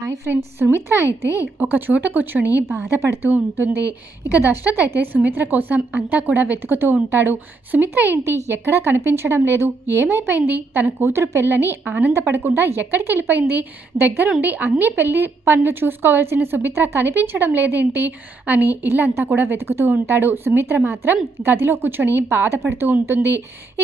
Hi friends, Sumitra అయితే ఒక చోట కూర్చొని బాధపడుతూ ఉంటుంది. ఇక దశరథ్ అయితే సుమిత్ర కోసం అంతా కూడా వెతుకుతూ ఉంటాడు. సుమిత్ర ఏంటి ఎక్కడా కనిపించడం లేదు, ఏమైపోయింది, తన కూతురు పెళ్ళని ఆనందపడకుండా ఎక్కడికి వెళ్ళిపోయింది, దగ్గరుండి అన్ని పెళ్లి పనులు చూసుకోవాల్సిన సుమిత్ర కనిపించడం లేదేంటి అని ఇల్లంతా కూడా వెతుకుతూ ఉంటాడు. సుమిత్ర మాత్రం గదిలో కూర్చొని బాధపడుతూ ఉంటుంది.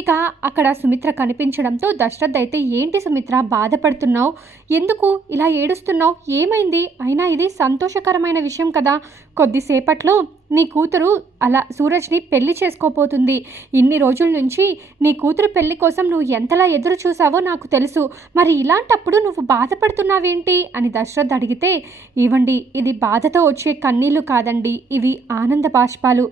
ఇక అక్కడ సుమిత్ర కనిపించడంతో దశరథ్ అయితే, ఏంటి సుమిత్ర బాధపడుతున్నావు, ఎందుకు ఇలా ఏడుస్తున్నావు, ఏమైంది, అయినా ఇది సంతోషకరమైన విషయం కదా, కొద్దిసేపట్లో నీ కూతురు అలా సూరజ్ని పెళ్లి చేసుకోపోతుంది. ఇన్ని రోజుల నుంచి నీ కూతురు పెళ్లి కోసం నువ్వు ఎంతలా ఎదురు చూసావో నాకు తెలుసు, మరి ఇలాంటప్పుడు నువ్వు బాధపడుతున్నావేంటి అని దశరథ్ అడిగితే, ఇవ్వండి, ఇది బాధతో వచ్చే కన్నీళ్లు కాదండి, ఇవి ఆనంద బాష్పాలు.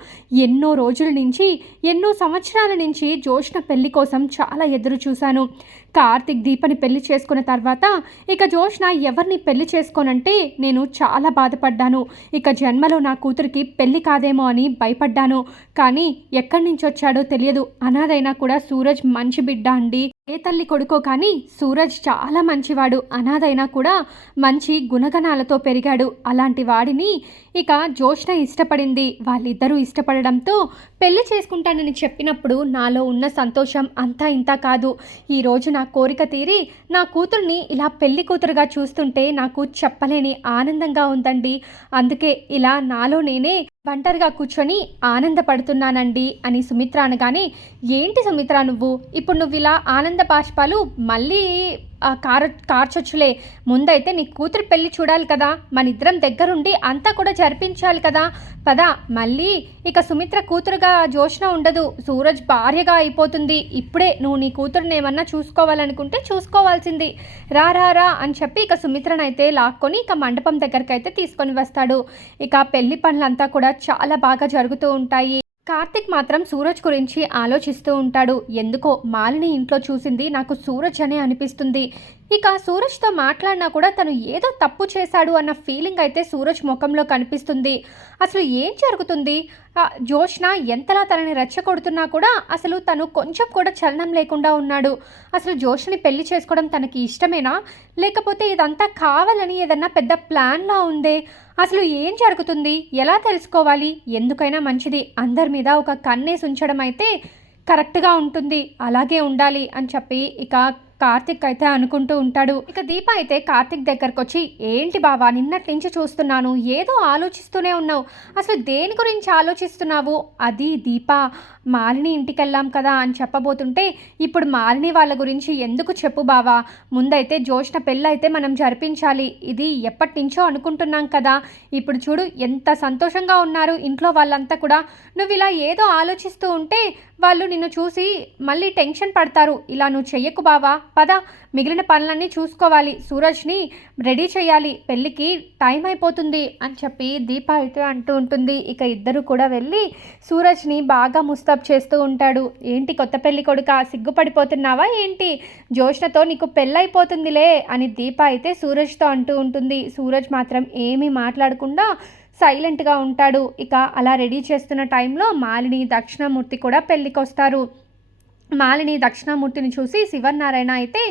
ఎన్నో రోజుల నుంచి, ఎన్నో సంవత్సరాల నుంచి జోష్న పెళ్లి కోసం చాలా ఎదురు చూశాను. కార్తిక్ దీపని పెళ్లి చేసుకున్న తర్వాత ఇక జోష్న ఎవరిని పెళ్లి చేసుకోనంటే నేను చాలా బాధపడ్డాను. ఇక జన్మలో నా కూతురికి పెళ్లి కాదేమో అని భయపడ్డాను. కానీ ఎక్కడి నుంచి వచ్చాడో తెలియదు, అనాథైనా కూడా సూరజ్ మంచి బిడ్డ అండి. ఏ తల్లి కొడుకో కానీ సూరజ్ చాలా మంచివాడు, అనాథైనా కూడా మంచి గుణగణాలతో పెరిగాడు. అలాంటి వాడిని ఇక జోష్న ఇష్టపడింది. వాళ్ళిద్దరూ ఇష్టపడడంతో పెళ్లి చేసుకుంటానని చెప్పినప్పుడు నాలో ఉన్న సంతోషం అంతా ఇంతా కాదు. ఈరోజు నా కోరిక తీరి నా కూతుర్ని ఇలా పెళ్లి కూతురుగా చూస్తుంటే నాకు చెప్పలేని ఆనందంగా ఉందండి. అందుకే ఇలా నాలో నేనే ఒంటరిగా కూర్చొని ఆనందపడుతున్నానండి అని సుమిత్ర అనగానే, ఏంటి సుమిత్ర ఇప్పుడు నువ్వు ఇలా ఆనంద బాష్పాలు మళ్ళీ కార్చొచ్చులే, ముందైతే నీ కూతురు పెళ్ళి చూడాలి కదా, మన ఇద్దరం దగ్గరుండి అంతా కూడా జరిపించాలి కదా, పద. మళ్ళీ ఇక సుమిత్ర కూతురుగా జోష్న ఉండదు, సూరజ్ భార్యగా అయిపోతుంది. ఇప్పుడే నువ్వు నీ కూతురుని ఏమన్నా చూసుకోవాలనుకుంటే చూసుకోవాల్సింది, రా రా రా అని చెప్పి ఇక సుమిత్రనైతే లాక్కొని ఇక మండపం దగ్గరికి అయితే తీసుకొని వస్తాడు. ఇక పెళ్లి పనులంతా కూడా చాలా బాగా జరుగుతూ ఉంటాయి. కార్తిక్ మాత్రం సూరజ్ గురించి ఆలోచిస్తూ ఉంటాడు. ఎందుకో మాలిని ఇంట్లో చూసింది నాకు సూరజ్ అనే అనిపిస్తుంది. ఇక సూరజ్తో మాట్లాడినా కూడా తను ఏదో తప్పు చేశాడు అన్న ఫీలింగ్ అయితే సూరజ్ ముఖంలో కనిపిస్తుంది. అసలు ఏం జరుగుతుంది, జోష్న ఎంతలా తనని రెచ్చగొడుతున్నా కూడా అసలు తను కొంచెం కూడా చలనం లేకుండా ఉన్నాడు. అసలు జోష్ని పెళ్లి చేసుకోవడం తనకి ఇష్టమేనా, లేకపోతే ఇదంతా కావాలని ఏదన్నా పెద్ద ప్లాన్లా ఉందే, అసలు ఏం జరుగుతుంది, ఎలా తెలుసుకోవాలి, ఎందుకైనా మంచిది అందరి మీద ఒక కన్నేసి ఉంచడం అయితే కరెక్ట్గా ఉంటుంది, అలాగే ఉండాలి అని చెప్పి ఇక కార్తిక్ అయితే అనుకుంటూ ఉంటాడు. ఇక దీప అయితే కార్తిక్ దగ్గరకు వచ్చి, ఏంటి బావా, నిన్నటి నుంచి చూస్తున్నాను ఏదో ఆలోచిస్తూనే ఉన్నావు, అసలు దేని గురించి ఆలోచిస్తున్నావు, అది దీప మాలిని ఇంటికి వెళ్ళాం కదా అని చెప్పబోతుంటే, ఇప్పుడు మాలిని వాళ్ళ గురించి ఎందుకు చెప్పు బావా, ముందైతే జోష్న పెళ్ళైతే మనం జరిపించాలి, ఇది ఎప్పటి నుంచో అనుకుంటున్నాం కదా, ఇప్పుడు చూడు ఎంత సంతోషంగా ఉన్నారు ఇంట్లో వాళ్ళంతా కూడా, నువ్వు ఇలా ఏదో ఆలోచిస్తూ ఉంటే వాళ్ళు నిన్ను చూసి మళ్ళీ టెన్షన్ పడతారు, ఇలా నువ్వు చెయ్యకు బావా, పద, మిగిలిన పనులన్నీ చూసుకోవాలి, సూరజ్ని రెడీ చేయాలి, పెళ్ళికి టైం అయిపోతుంది అని చెప్పి దీప అయితే అంటూ ఉంటుంది. ఇక ఇద్దరు కూడా వెళ్ళి సూరజ్ని బాగా ముస్తాబ్ చేస్తూ ఉంటాడు. ఏంటి కొత్త పెళ్లి కొడుక, సిగ్గుపడిపోతున్నావా ఏంటి, జోష్నతో నీకు పెళ్ళైపోతుందిలే అని దీప అయితే సూరజ్తో అంటూ ఉంటుంది. సూరజ్ మాత్రం ఏమీ మాట్లాడకుండా సైలెంట్గా ఉంటాడు. ఇక అలా రెడీ చేస్తున్న టైంలో మాలిని దక్షిణామూర్తి కూడా పెళ్ళికి వస్తారు. మాలిని దక్షిణామూర్తిని చూసి శివనారాయణ అయితే,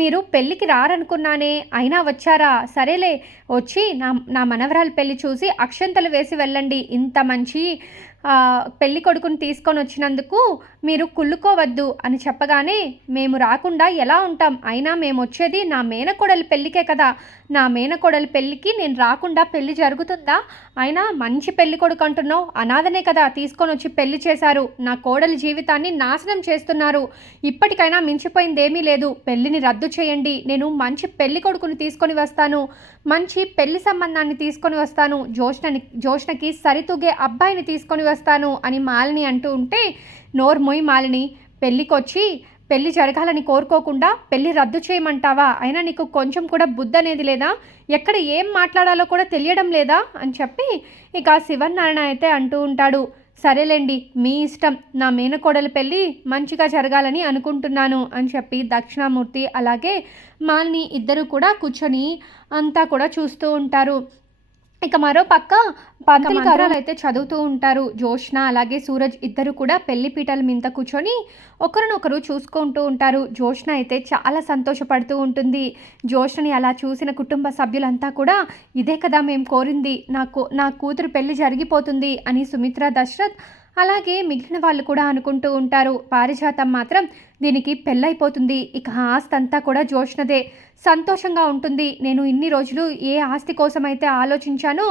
మీరు పెళ్ళికి రారనుకున్నానే, అయినా వచ్చారా, సరేలే, వచ్చి నా మనవరాలు పెళ్ళి చూసి అక్షంతలు వేసి వెళ్ళండి, ఇంత మంచి పెళ్లి కొడుకుని తీసుకొని వచ్చినందుకు మీరు కుళ్ళుకోవద్దు అని చెప్పగానే, మేము రాకుండా ఎలా ఉంటాం, అయినా మేము వచ్చేది నా మేనకోడలి పెళ్ళికే కదా, నా మేనకోడలి పెళ్ళికి నేను రాకుండా పెళ్ళి జరుగుతుందా, అయినా మంచి పెళ్లి కొడుకు అంటున్నావు, అనాథనే కదా తీసుకొని వచ్చి పెళ్లి చేశారు, నా కోడలి జీవితాన్ని నాశనం చేస్తున్నారు, ఇప్పటికైనా మించిపోయిందేమీ లేదు, పెళ్ళిని రద్దు చేయండి, నేను మంచి పెళ్లి కొడుకుని తీసుకొని వస్తాను, మంచి పెళ్లి సంబంధాన్ని తీసుకొని వస్తాను, జోష్నకి సరితూగే అబ్బాయిని తీసుకొని వస్తాను అని మాలిని అంటూ ఉంటే, నోరు మొయ్ మాలిని, పెళ్ళికొచ్చి పెళ్ళి జరగాలని కోరుకోకుండా పెళ్ళి రద్దు చేయమంటావా, అయినా నీకు కొంచెం కూడా బుద్ధి అనేది లేదా, ఎక్కడ ఏం మాట్లాడాలో కూడా తెలియడం లేదా అని చెప్పి ఇక శివనారాయణ అయితే అంటూ ఉంటాడు. సరేలేండి, మీ ఇష్టం, నా మేనకోడలి పెళ్ళి మంచిగా జరగాలని అనుకుంటున్నాను అని చెప్పి దక్షిణామూర్తి అలాగే మాలిని ఇద్దరు కూడా కూర్చొని అంతా కూడా చూస్తూ ఉంటారు. ఇక మరో పక్క పంతులు గారు అయితే చదువుతూ ఉంటారు. జోష్న అలాగే సూరజ్ ఇద్దరు కూడా పెళ్లి పీటల మీద కూర్చొని ఒకరినొకరు చూసుకుంటూ ఉంటారు. జోష్న అయితే చాలా సంతోషపడుతూ ఉంటుంది. జోష్నని అలా చూసిన కుటుంబ సభ్యులంతా కూడా ఇదే కదా మేము కోరింది, నా కూతురు పెళ్లి జరిగిపోతుంది అని సుమిత్ర, దశరథ్ అలాగే మిగిలిన వాళ్ళు కూడా అనుకుంటూ ఉంటారు. పారిజాతం మాత్రం దీనికి పెళ్ళైపోతుంది, ఇక ఆస్తి అంతా కూడా జోష్నదే, సంతోషంగా ఉంటుంది. నేను ఇన్ని రోజులు ఏ ఆస్తి కోసమైతే ఆలోచించానో,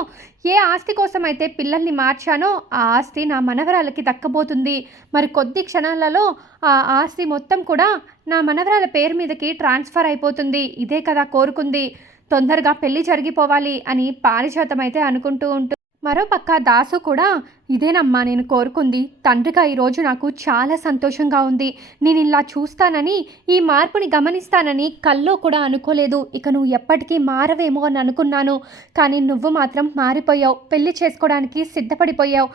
ఏ ఆస్తి కోసమైతే పిల్లల్ని మార్చానో ఆ ఆస్తి నా మనవరాలకి దక్కబోతుంది. మరి కొద్ది క్షణాలలో ఆ ఆస్తి మొత్తం కూడా నా మనవరాల పేరు మీదకి ట్రాన్స్ఫర్ అయిపోతుంది. ఇదే కదా కోరుకుంది, తొందరగా పెళ్లి జరిగిపోవాలి అని పారిజాతం అయితే అనుకుంటూ ఉంటుంది. మరోపక్క దాసు కూడా ఇదేనమ్మా నేను కోరుకుంది, తండ్రిగా ఈరోజు నాకు చాలా సంతోషంగా ఉంది. నేను ఇలా చూస్తానని, ఈ మార్పుని గమనిస్తానని కల్లో కూడా అనుకోలేదు. ఇక నువ్వు ఎప్పటికీ మారవేమో అని అనుకున్నాను, కానీ నువ్వు మాత్రం మారిపోయావు, పెళ్లి చేసుకోవడానికి సిద్ధపడిపోయావు.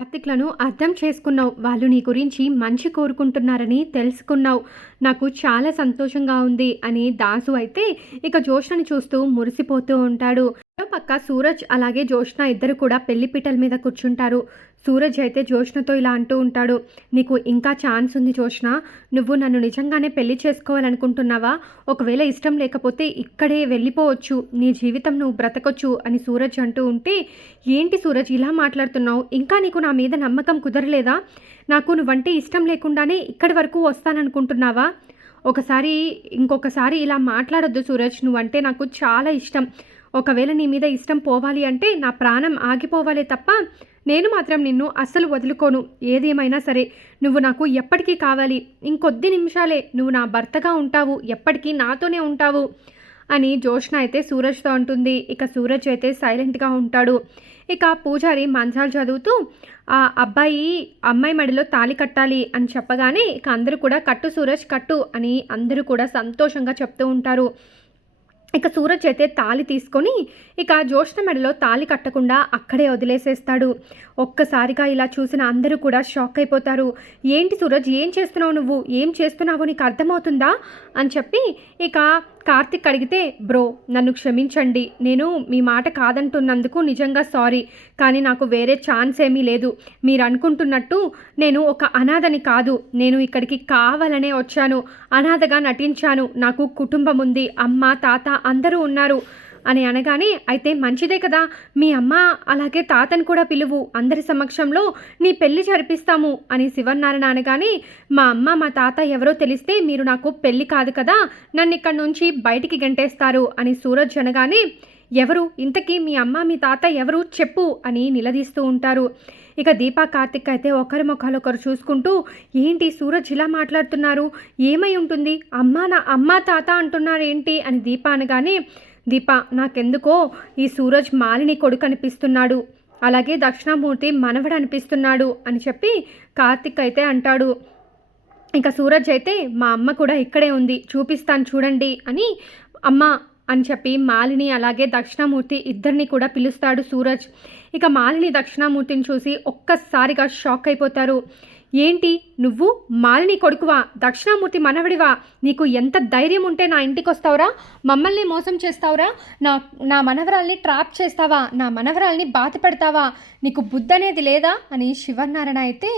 కార్తిక్లను అర్థం చేసుకున్నావు, వాళ్ళు నీ గురించి మంచి కోరుకుంటున్నారని తెలుసుకున్నావు, నాకు చాలా సంతోషంగా ఉంది అని దాసు అయితే ఇక జోష్నని చూస్తూ మురిసిపోతూ ఉంటాడు. పక్క సూరజ్ అలాగే జోష్న ఇద్దరు కూడా పెళ్లి పీటల మీద కూర్చుంటారు. సూరజ్ అయితే జోష్నతో ఇలా అంటూ ఉంటాడు, నీకు ఇంకా ఛాన్స్ ఉంది జోష్న, నువ్వు నన్ను నిజంగానే పెళ్లి చేసుకోవాలనుకుంటున్నావా? ఒకవేళ ఇష్టం లేకపోతే ఇక్కడే వెళ్ళిపోవచ్చు, నీ జీవితం నువ్వు బ్రతకొచ్చు అని సూరజ్ అంటూ ఉంటే, ఏంటి సూరజ్ ఇలా మాట్లాడుతున్నావు, ఇంకా నీకు నా మీద నమ్మకం కుదరలేదా? నాకు నువ్వంటే ఇష్టం లేకుండానే ఇక్కడి వరకు వస్తాననుకుంటున్నావా? ఇంకొకసారి ఇలా మాట్లాడొద్దు సూరజ్, నువ్వంటే నాకు చాలా ఇష్టం. ఒకవేళ నీ మీద ఇష్టం పోవాలి అంటే నా ప్రాణం ఆగిపోవాలే తప్ప నేను మాత్రం నిన్ను అస్సలు వదులుకోను. ఏదేమైనా సరే నువ్వు నాకు ఎప్పటికీ కావాలి, ఇంకొద్ది నిమిషాలే నువ్వు నా భర్తగా ఉంటావు, ఎప్పటికీ నాతోనే ఉంటావు అని జోష్న అయితే సూరజ్తో అంటుంది. ఇక సూరజ్ అయితే సైలెంట్గా ఉంటాడు. ఇక పూజారి మంత్రాలు చదువుతూ ఆ అమ్మాయి మెడలో తాళి కట్టాలి అని చెప్పగానే ఇక అందరూ కూడా కట్టు సూరజ్ కట్టు అని అందరూ కూడా సంతోషంగా చెప్తూ ఉంటారు. ఇక సూరజ్ అయితే తాళి తీసుకొని ఇక జోష్న మెడలో తాళి కట్టకుండా అక్కడే వదిలేసేస్తాడు. ఒక్కసారిగా ఇలా చూసిన అందరూ కూడా షాక్ అయిపోతారు. ఏంటి సూరజ్, ఏం చేస్తున్నావు, నువ్వు ఏం చేస్తున్నావో నీకు అర్థమవుతుందా అని చెప్పి ఇక కార్తిక్ అడిగితే, బ్రో నన్ను క్షమించండి, నేను మీ మాట కాదంటున్నందుకు నిజంగా సారీ, కానీ నాకు వేరే ఛాన్స్ ఏమీ లేదు. మీరు అనుకుంటున్నట్టు నేను ఒక అనాథని కాదు, నేను ఇక్కడికి కావాలనే వచ్చాను, అనాథగా నటించాను, నాకు కుటుంబం ఉంది, అమ్మ తాత అందరూ ఉన్నారు అని అనగానే, అయితే మంచిదే కదా, మీ అమ్మ అలాగే తాతని కూడా పిలువు, అందరి సమక్షంలో నీ పెళ్లి జరిపిస్తాము అని శివనారాయణ అనగానే, మా అమ్మ మా తాత ఎవరో తెలిస్తే మీరు నాకు పెళ్లి కాదు కదా, నన్ను ఇక్కడి నుంచి బయటికి గంటేస్తారు అని సూరజ్ అనగానే, ఎవరు ఇంతకీ మీ అమ్మ మీ తాత ఎవరు చెప్పు అని నిలదీస్తూ ఉంటారు. ఇక దీపా కార్తిక్ అయితే ఒకరి ముఖాలు ఒకరు చూసుకుంటూ, ఏంటి సూరజ్ ఇలా మాట్లాడుతున్నారు, ఏమై ఉంటుంది, అమ్మ తాత అంటున్నారు ఏంటి అని దీప అనగానే, దీప నాకెందుకో ఈ సూరజ్ మాలిని కొడుకు అనిపిస్తున్నాడు, అలాగే దక్షిణామూర్తి మనవడు అనిపిస్తున్నాడు అని చెప్పి కార్తిక్ అయితే అంటాడు. ఇక సూరజ్ అయితే మా అమ్మ కూడా ఇక్కడే ఉంది, చూపిస్తాను చూడండి అని అమ్మ అని చెప్పి మాలిని అలాగే దక్షిణామూర్తి ఇద్దరిని కూడా పిలుస్తాడు సూరజ్. ఇక మాలిని దక్షిణామూర్తిని చూసి ఒక్కసారిగా షాక్ అయిపోతారు. ఏంటి నువ్వు మాలిని కొడుకువా, దక్షిణామూర్తి మనవడివా, నీకు ఎంత ధైర్యం ఉంటే నా ఇంటికి వస్తావురా, మమ్మల్ని మోసం చేస్తావురా, నా మనవరాల్ని ట్రాప్ చేస్తావా, నా మనవరాల్ని బాధ పెడతావా, నీకు బుద్ధి అనేది లేదా అని శివనారాయణ అయితే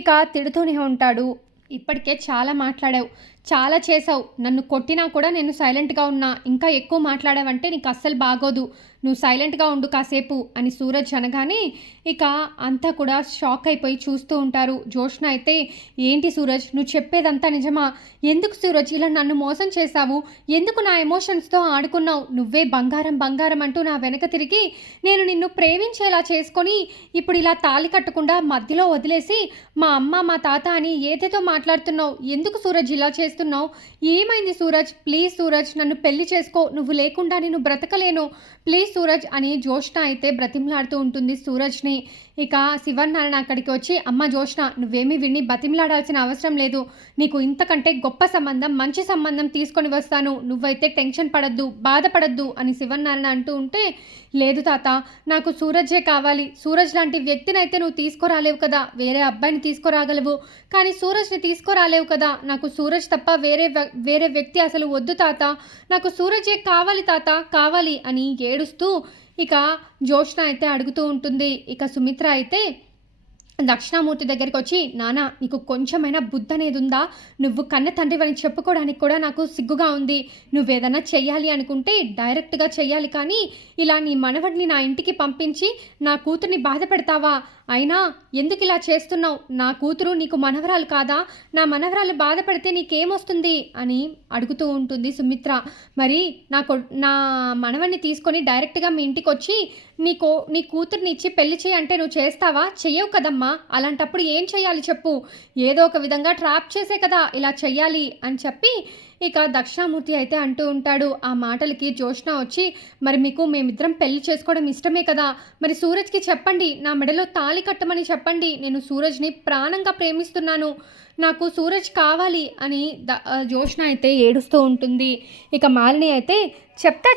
ఇక తిడుతూనే ఉంటాడు. ఇప్పటికే చాలా మాట్లాడావు, చాలా చేసావు, నన్ను కొట్టినా కూడా నేను సైలెంట్గా ఉన్నా, ఇంకా ఎక్కువ మాట్లాడావంటే నీకు అస్సలు బాగోదు, నువ్వు సైలెంట్గా ఉండు కాసేపు అని సూరజ్ అనగానే ఇక అంతా కూడా షాక్ అయిపోయి చూస్తూ ఉంటారు. జోష్న అయితే, ఏంటి సూరజ్ నువ్వు చెప్పేదంతా నిజమా, ఎందుకు సూరజ్ ఇలా నన్ను మోసం చేశావు, ఎందుకు నా ఎమోషన్స్తో ఆడుకున్నావు, నువ్వే బంగారం బంగారం అంటూ నా వెనక తిరిగి నేను నిన్ను ప్రేమించేలా చేసుకొని ఇప్పుడు ఇలా తాళి కట్టకుండా మధ్యలో వదిలేసి మా అమ్మ మా తాత అని ఏదేదో మాట్లాడుతున్నావు, ఎందుకు సూరజ్ ఇలా చేస్తున్నావు, ఏమైంది సూరజ్, ప్లీజ్ సూరజ్ నన్ను పెళ్లి చేసుకో, నువ్వు లేకుండా నేను బ్రతకలేను, ప్లీజ్ సూరజ్ అని జోష్న అయితే బ్రతిమలాడుతూ ఉంటుంది సూరజ్ని. ఇక శివనారాయణ అక్కడికి వచ్చి, అమ్మ జోష్న నువ్వేమీ విని బతిమలాడాల్సిన అవసరం లేదు, నీకు ఇంతకంటే గొప్ప సంబంధం మంచి సంబంధం తీసుకొని వస్తాను, నువ్వైతే టెన్షన్ పడద్దు బాధపడద్దు అని శివనారాయణ అంటూ ఉంటే, లేదు తాత నాకు సూరజే కావాలి, సూరజ్ లాంటి వ్యక్తిని అయితే నువ్వు తీసుకురాలేవు కదా, వేరే అబ్బాయిని తీసుకురాగలవు కానీ సూరజ్ని తీసుకురాలేవు కదా, నాకు సూరజ్ తప్ప తప్ప వేరే వ్యక్తి అసలు వద్దు తాత, నాకు సూరజే కావాలి తాత, కావాలి అని ఏడుస్తూ ఇక జోష్న అయితే అడుగుతూ ఉంటుంది. ఇక సుమిత్ర అయితే దక్షిణామూర్తి దగ్గరికి వచ్చి, నాన్న నీకు కొంచెమైనా బుద్ధి అనేది ఉందా? నువ్వు కన్న తండ్రివని చెప్పుకోవడానికి కూడా నాకు సిగ్గుగా ఉంది. నువ్వేదన్నా చెయ్యాలి అనుకుంటే డైరెక్ట్గా చెయ్యాలి, కానీ ఇలా నీ మనవడిని నా ఇంటికి పంపించి నా కూతుర్ని బాధ పెడతావా? అయినా ఎందుకు ఇలా చేస్తున్నావు? నా కూతురు నీకు మనవరాలు కాదా? నా మనవరాలు బాధ పెడితే నీకేమొస్తుంది అని అడుగుతూ ఉంటుంది సుమిత్ర. మరి నా మనవడిని తీసుకొని డైరెక్ట్గా మీ ఇంటికి వచ్చి నీ కూతుర్ని ఇచ్చి పెళ్లి చేయి అంటే నువ్వు చేస్తావా? చెయ్యవు కదమ్మా. అలాంటప్పుడు ఏం చెయ్యాలి చెప్పు? ఏదో ఒక విధంగా ట్రాప్ చేసే కదా ఇలా చెయ్యాలి అని చెప్పి ఇక దక్షిణామూర్తి అయితే అంటూ ఉంటాడు. ఆ మాటలకి జోష్న వచ్చి, మరి మీకు మేమిద్దరం పెళ్లి చేసుకోవడం ఇష్టమే కదా, మరి సూరజ్కి చెప్పండి, నా మెడలో తాళి కట్టమని చెప్పండి. నేను సూరజ్ని ప్రాణంగా ప్రేమిస్తున్నాను, నాకు సూరజ్ కావాలి అని జోష్న అయితే ఏడుస్తూ ఉంటుంది. ఇక మాలిని అయితే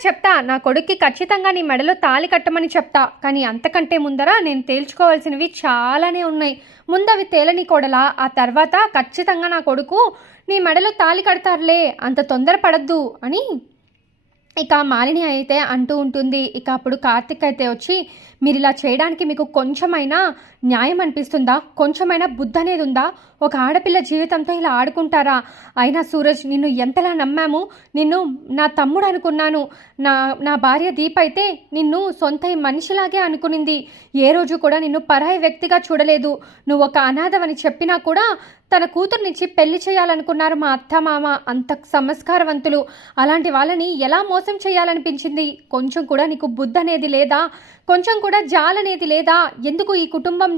చెప్తా నా కొడుక్కి ఖచ్చితంగా నీ మెడలో తాళి కట్టమని చెప్తా, కానీ అంతకంటే ముందర నేను తేల్చుకోవాల్సినవి చాలానే ఉన్నాయి. ముందు అవి తేలని కొడలా, ఆ తర్వాత ఖచ్చితంగా నా కొడుకు నీ మెడలో తాళి కడతారులే, అంత తొందరపడద్దు అని ఇక మాలిని అయితే అంటూ ఉంటుంది. ఇక అప్పుడు కార్తిక్ అయితే వచ్చి, మీరు ఇలా చేయడానికి మీకు కొంచెమైనా న్యాయం అనిపిస్తుందా? కొంచెమైనా బుద్ధి అనేది ఉందా? ఒక ఆడపిల్ల జీవితంతో ఇలా ఆడుకుంటారా? అయినా సూరజ్, నిన్ను ఎంతలా నమ్మాము, నిన్ను నా తమ్ముడు అనుకున్నాను. నా నా భార్య దీప్ అయితే నిన్ను సొంత మనిషిలాగే అనుకునింది. ఏ రోజు కూడా నిన్ను పరాయి వ్యక్తిగా చూడలేదు. నువ్వు ఒక అనాథవని చెప్పినా కూడా తన కూతుర్నిచ్చి పెళ్లి చేయాలనుకున్నారు మా అత్త మామ, అంత సంస్కారవంతులు. అలాంటి వాళ్ళని ఎలా మోసం చేయాలనిపించింది? కొంచెం కూడా నీకు బుద్ధి అనేది లేదా? కొంచెం కూడా జాలనేది లేదా? ఎందుకు ఈ కుటుంబం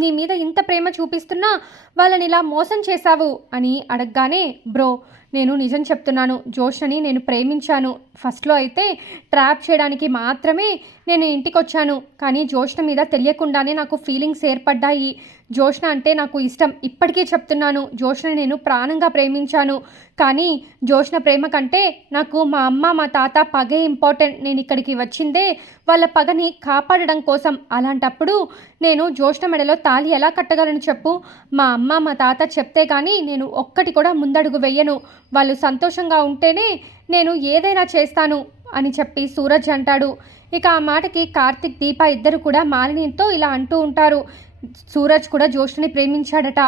నీ మీద ఇంత ప్రేమ చూపిస్తున్నా వాళ్ళని ఇలా మోసం చేశావు అని అడగగానే, బ్రో నేను నిజం చెప్తున్నాను, జోష్ని నేను ప్రేమించాను. ఫస్ట్లో అయితే ట్రాప్ చేయడానికి మాత్రమే నేను ఇంటికి వచ్చాను, కానీ జోష్న మీద తెలియకుండానే నాకు ఫీలింగ్స్ ఏర్పడ్డాయి. జోష్న అంటే నాకు ఇష్టం, ఇప్పటికీ చెప్తున్నాను, జోష్ని నేను ప్రాణంగా ప్రేమించాను. కానీ జోష్న ప్రేమ కంటే నాకు మా అమ్మ మా తాత పగే ఇంపార్టెంట్. నేను ఇక్కడికి వచ్చిందే వాళ్ళ పగని కాపాడడం కోసం. అలాంటప్పుడు నేను జోష్న మెడలో తాళి ఎలా కట్టగలను చెప్పు? మా అమ్మ మా తాత చెప్తే కానీ నేను ఒక్కటి కూడా ముందడుగు వెయ్యను. వాళ్ళు సంతోషంగా ఉంటేనే నేను ఏదైనా చేస్తాను అని చెప్పి సూరజ్ అంటాడు. ఇక ఆ మాటకి కార్తిక్ దీప ఇద్దరు కూడా మాలినితో ఇలా అంటూ ఉంటారు. సూరజ్ కూడా జోష్ని ప్రేమించాడట,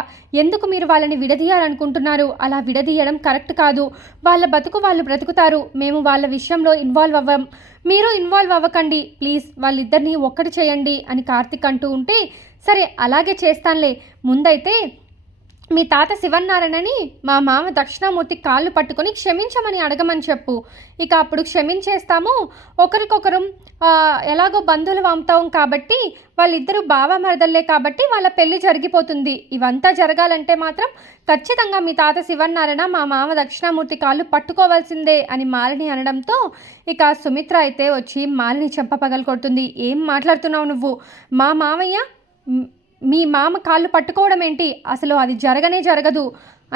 ఎందుకు మీరు వాళ్ళని విడదీయాలనుకుంటున్నారు? అలా విడదీయడం కరెక్ట్ కాదు. వాళ్ళ బతుకు వాళ్ళు బ్రతుకుతారు, మేము వాళ్ళ విషయంలో ఇన్వాల్వ్ అవ్వం. మీరు ఇన్వాల్వ్ అవ్వకండి ప్లీజ్, వాళ్ళిద్దరినీ ఒక్కటి చేయండి అని కార్తిక్ అంటూ ఉంటే, సరే అలాగే చేస్తానులే, ముందైతే మీ తాత శివన్నారాయణని మా మామ దక్షిణామూర్తి కాళ్ళు పట్టుకొని క్షమించమని అడగమని చెప్పు. ఇక అప్పుడు క్షమించేస్తాము. ఒకరికొకరు ఎలాగో బంధువులు అవుతాం కాబట్టి, వాళ్ళిద్దరూ బావ మరదల్లే కాబట్టి వాళ్ళ పెళ్లి జరిగిపోతుంది. ఇవంతా జరగాలంటే మాత్రం ఖచ్చితంగా మీ తాత శివన్నారాయణ మా మామ దక్షిణామూర్తి కాళ్ళు పట్టుకోవాల్సిందే అని మాలిని అనడంతో ఇక సుమిత్ర అయితే వచ్చి మాలిని చెంప పగలు కొడుతుంది. ఏం మాట్లాడుతున్నావు నువ్వు? మా మామయ్య మీ మామ కాళ్ళు పట్టుకోవడం ఏంటి? అసలు అది జరగనే జరగదు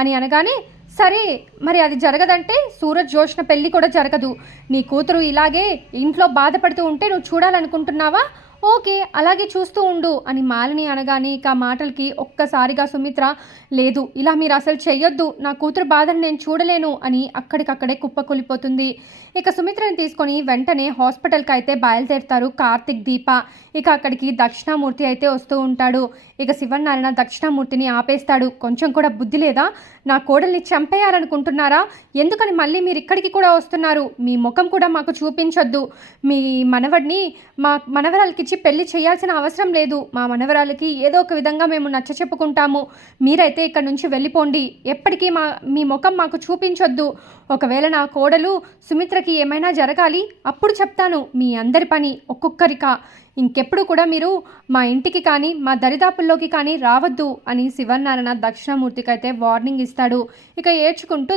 అని అనగానే, సరే మరి అది జరగదంటే సూరజ్ జోష్న పెళ్ళి కూడా జరగదు. నీ కూతురు ఇలాగే ఇంట్లో బాధపడుతూ ఉంటే నువ్వు చూడాలనుకుంటున్నావా? ఓకే అలాగే చూస్తూ ఉండు అని మాలిని అనగానే ఇక మాటలకి ఒక్కసారిగా సుమిత్ర, లేదు ఇలా మీరు అసలు చెయ్యొద్దు, నా కూతురు బాధను నేను చూడలేను అని అక్కడికక్కడే కుప్పకూలిపోతుంది. ఇక సుమిత్రని తీసుకొని వెంటనే హాస్పిటల్కి అయితే బయలుదేరుతారు కార్తిక్ దీప. ఇక అక్కడికి దక్షిణామూర్తి అయితే వస్తూ ఉంటాడు. ఇక శివనారాయణ దక్షిణామూర్తిని ఆపేస్తాడు. కొంచెం కూడా బుద్ధి లేదా? నా కోడల్ని చంపేయాలనుకుంటున్నారా? ఎందుకని మళ్ళీ మీరు ఇక్కడికి కూడా వస్తున్నారు? మీ ముఖం కూడా మాకు చూపించొద్దు. మీ మనవడిని మా మనవరాలకి ఇచ్చి పెళ్లి చేయాల్సిన అవసరం లేదు. మా మనవరాలకి ఏదో ఒక విధంగా మేము నచ్చ చెప్పుకుంటాము. మీరైతే ఇక్కడ నుంచి వెళ్ళిపోండి. ఎప్పటికీ మీ ముఖం మాకు చూపించొద్దు. ఒకవేళ నా కోడలు సుమిత్రకి ఏమైనా జరగాలి అప్పుడు చెప్తాను మీ అందరి పని ఒక్కొక్కరికా. ఇంకెప్పుడు కూడా మీరు మా ఇంటికి కానీ మా దరిదాపుల్లోకి కానీ రావద్దు అని శివనారాయణ దక్షిణామూర్తికి అయితే వార్నింగ్ ఇస్తాడు. ఇక ఏడ్చుకుంటూ